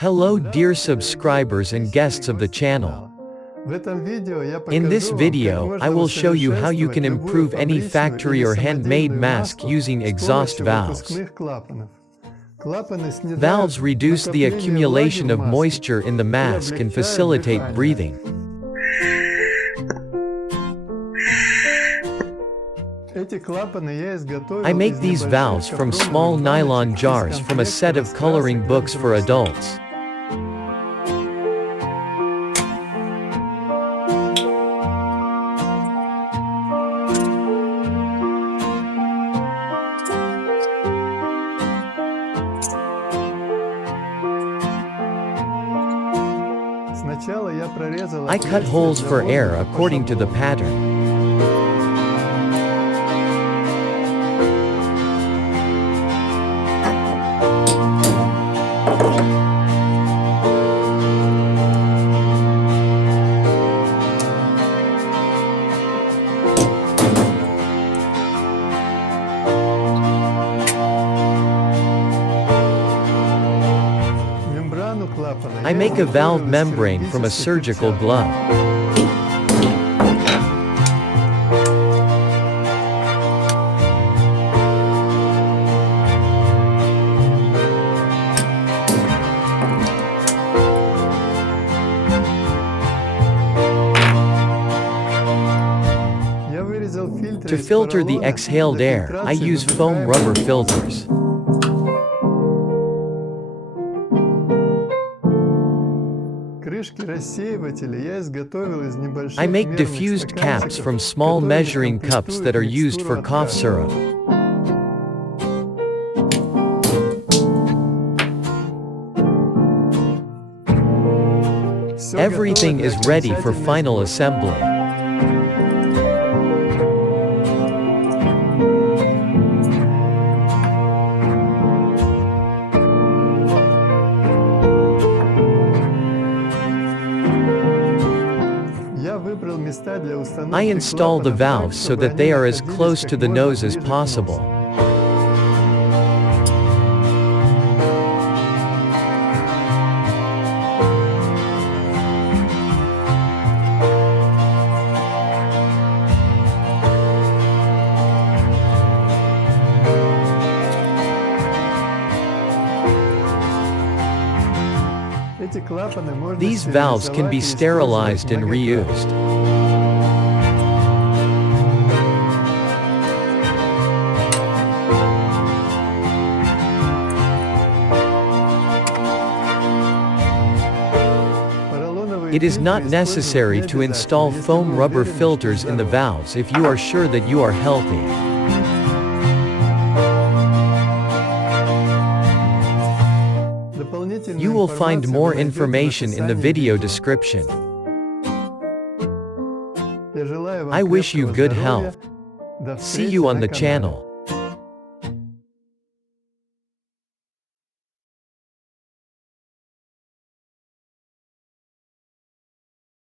Hello dear subscribers and guests of the channel. In this video, I will show you how you can improve any factory or handmade mask using exhaust valves. Valves reduce the accumulation of moisture in the mask and facilitate breathing. I make these valves from small nylon jars from a set of coloring books for adults. I cut holes for air according to the pattern. I make a valve membrane from a surgical glove. To filter the exhaled air, I use foam rubber filters. I make diffused caps from small measuring cups that are used for cough syrup. Everything is ready for final assembly. I install the valves so that they are as close to the nose as possible. These valves can be sterilized and reused. It is not necessary to install foam rubber filters in the valves if you are sure that you are healthy. You will find more information in the video description. I wish you good health. See you on the channel.